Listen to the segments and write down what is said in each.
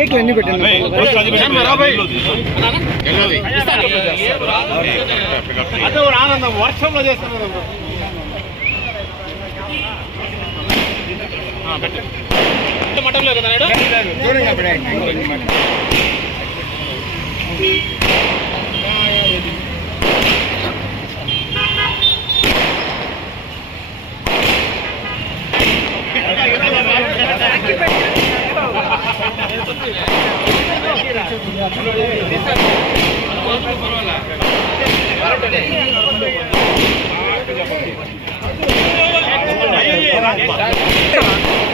కేక్లు అన్ని పెట్టండి వర్షంలో చేస్తున్నారు మటంలో కదా నాయుడు? దూరంగా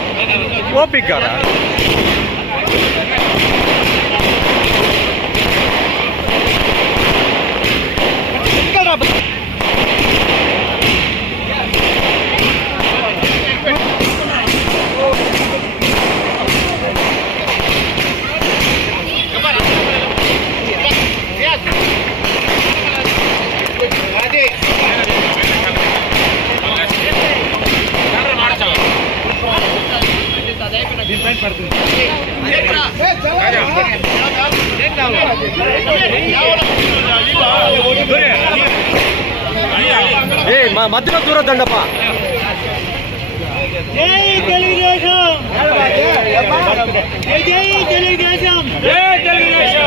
పెట్టండి ఓపిక్ కదా ఏ మా మధ్యలో దూరదండప్ప జై తెలుగుదేశం! జై జై తెలుగుదేశం! జై తెలుగుదేశం! జై తెలుగుదేశం!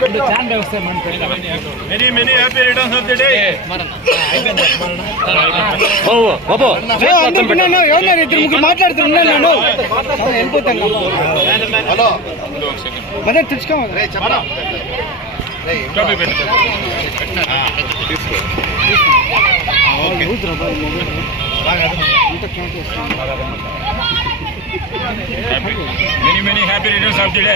కొంచెం ఒకటి many many happy returns of the day ఓ బాబు అందరుకున్నాను ఎవరు ఇద్దరు ముగ్గురు మాట్లాడుతున్నాను నేను వెళ్ళిపోతాను హలో మదే తెచ్చుకోవాలి many many happy returns of the day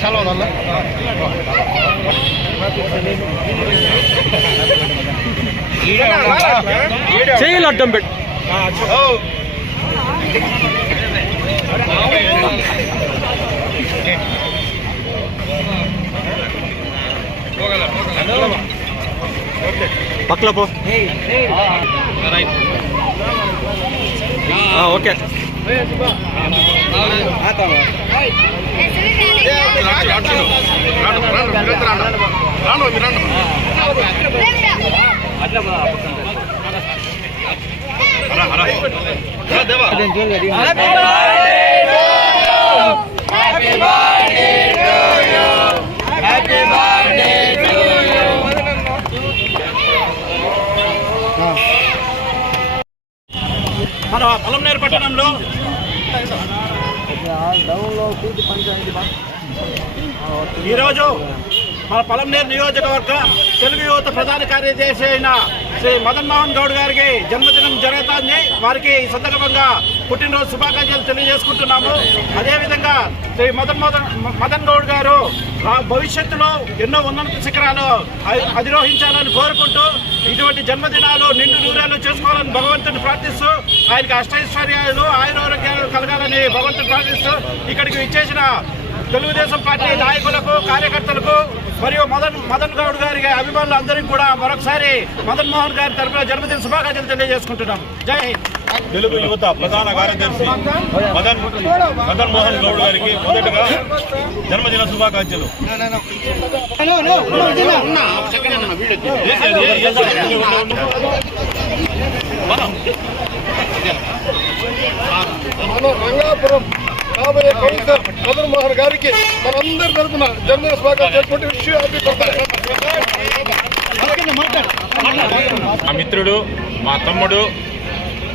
చాలా ఉందన్న చేయలు అడ్డం పెట్టు. పక్కల పో. ఓకే దేవా హ్యాపీ బర్త్డే మన పొలంనేరు పట్టణంలో? ఈరోజు మన పొలంనేరు నియోజకవర్గ తెలుగు యువత ప్రధాన కార్యదర్శి అయిన శ్రీ మదన్ మోహన్ గౌడ్ గారికి జన్మదినం జరుగుతుంది. వారికి ఈ సందర్భంగా పుట్టినరోజు శుభాకాంక్షలు తెలియజేసుకుంటున్నాము. అదేవిధంగా శ్రీ మదన్ మోదన్ మదన్ గౌడ్ గారు ఆ భవిష్యత్తులో ఎన్నో ఉన్నత శిఖరాలు అధిరోహించాలని కోరుకుంటూ ఇటువంటి జన్మదినాలు నిండు నూరేళ్ళు చేసుకోవాలని భగవంతుని ప్రార్థిస్తూ ఆయనకి అష్టైశ్వర్యాలు ఆయురారోగ్యాలు కలగాలని భగవంతుని ప్రార్థిస్తూ ఇక్కడికి ఇచ్చేసిన తెలుగుదేశం పార్టీ నాయకులకు కార్యకర్తలకు మరియు మదన్ మదన్ గౌడ్ గారి అభిమానులు అందరికీ కూడా మరొకసారి మదన్ మోహన్ గారి తరఫున జన్మదిన శుభాకాంక్షలు తెలియజేసుకుంటున్నాం జై హింద్. తెలుగు యువత ప్రధాన కార్యదర్శి మదన్ మదన్ మోహన్ గౌడ్ గారికి మొదటగా జన్మదిన శుభాకాంక్షలు. మన రంగాపురం కాబోయే కౌన్సిలర్ మదన్ మోహన్ గారికి మనందరి తరఫున జన్మదిన స్వాగతం చేసుకుంటూ విష్ హ్యాపీ బర్త్డే మా మిత్రుడు మా తమ్ముడు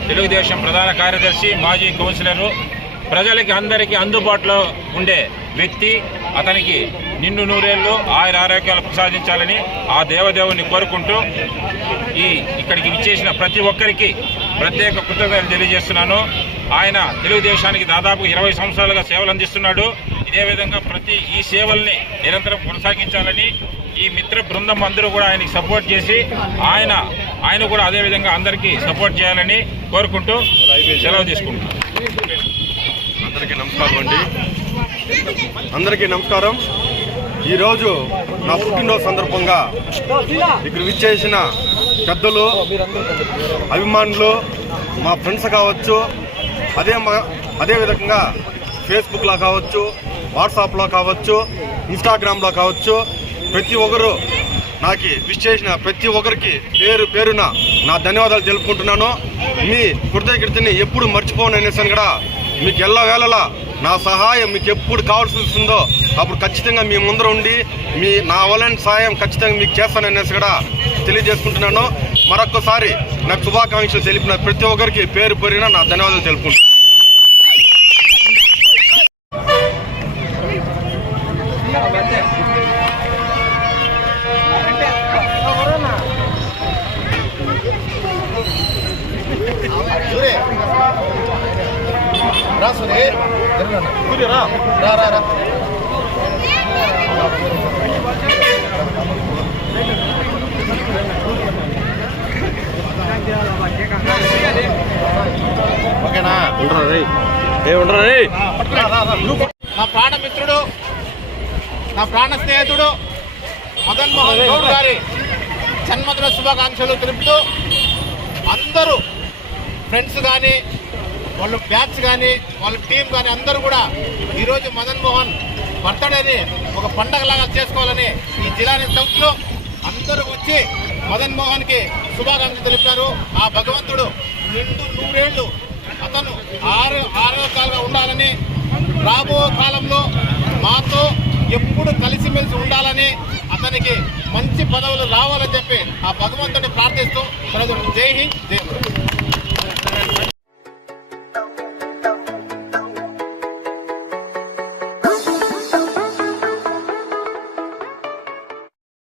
తెలుగుదేశం ప్రధాన కార్యదర్శి మాజీ కౌన్సిలరు ప్రజలకి అందరికీ అందుబాటులో ఉండే వ్యక్తి అతనికి నిండు నూరేళ్ళు ఆయుర ఆరోగ్యాలు ప్రసాదించాలని ఆ దేవదేవుని కోరుకుంటూ ఈ ఇక్కడికి విచ్చేసిన ప్రతి ఒక్కరికి ప్రత్యేక కృతజ్ఞతలు తెలియజేస్తున్నాను. ఆయన తెలుగుదేశానికి దాదాపు ఇరవై సంవత్సరాలుగా సేవలు అందిస్తున్నాడు. ఇదే విధంగా ప్రతి ఈ సేవల్ని నిరంతరం కొనసాగించాలని ఈ మిత్ర బృందం అందరూ కూడా ఆయనకి సపోర్ట్ చేసి ఆయన ఆయన కూడా అదే విధంగా అందరికీ సపోర్ట్ చేయాలని కోరుకుంటూ సెలవు తీసుకుంటున్నాం. అందరికీ నమస్కారం అండి. అందరికీ నమస్కారం. ఈరోజు నా పుట్టినరోజు సందర్భంగా ఇక్కడ విచ్చేసిన పెద్దలు అభిమానులు మా ఫ్రెండ్స్ కావచ్చు అదే మా- అదే విధంగా ఫేస్బుక్లో కావచ్చు వాట్సాప్లో కావచ్చు ఇన్స్టాగ్రామ్లో కావచ్చు ప్రతి ఒక్కరు నాకు విష్ చేసిన ప్రతి ఒక్కరికి పేరు పేరున నా ధన్యవాదాలు తెలుపుకుంటున్నాను. మీ కృతజ్ఞతని ఎప్పుడు మర్చిపోను అనేసి కూడా మీకు ఎల్ల వేళలా నా సహాయం మీకు ఎప్పుడు కావాల్సి వస్తుందో అప్పుడు ఖచ్చితంగా మీ ముందర ఉండి మీ నా వలని సహాయం ఖచ్చితంగా మీకు చేస్తాననేసి కూడా తెలియజేసుకుంటున్నాను. మరొకసారి నాకు శుభాకాంక్షలు తెలిపిన ప్రతి ఒక్కరికి పేరు పేరున నా ధన్యవాదాలు తెలుపుకుంటున్నాను రా సురే రా రా రా. ఓకేనా? ఏ ఉండరా రే? నా ప్రాణమిత్రుడు నా ప్రాణ స్నేహితుడు మదన్ మోహన్ గౌడ్ గారి జన్మదిన శుభాకాంక్షలు తెలుపుతూ అందరూ ఫ్రెండ్స్ కానీ వాళ్ళ బ్యాచ్ కానీ వాళ్ళ టీం కానీ అందరూ కూడా ఈరోజు మదన్ మోహన్ బర్త్డేని ఒక పండగలాగా చేసుకోవాలని ఈ జిల్లాని చౌక్లో అందరూ వచ్చి మదన్ మోహన్కి శుభాకాంక్షలు తెలిపారు. ఆ భగవంతుడు నిండు నూరేళ్ళు అతను ఆరు ఆరోగ్యాలుగా ఉండాలని రాబో కాలంలో మాతో ఎప్పుడు కలిసిమెలిసి ఉండాలని అతనికి మంచి పదవులు రావాలని చెప్పి ఆ భగవంతుని ప్రార్థిస్తూ ప్రజలు జై హింద్ జై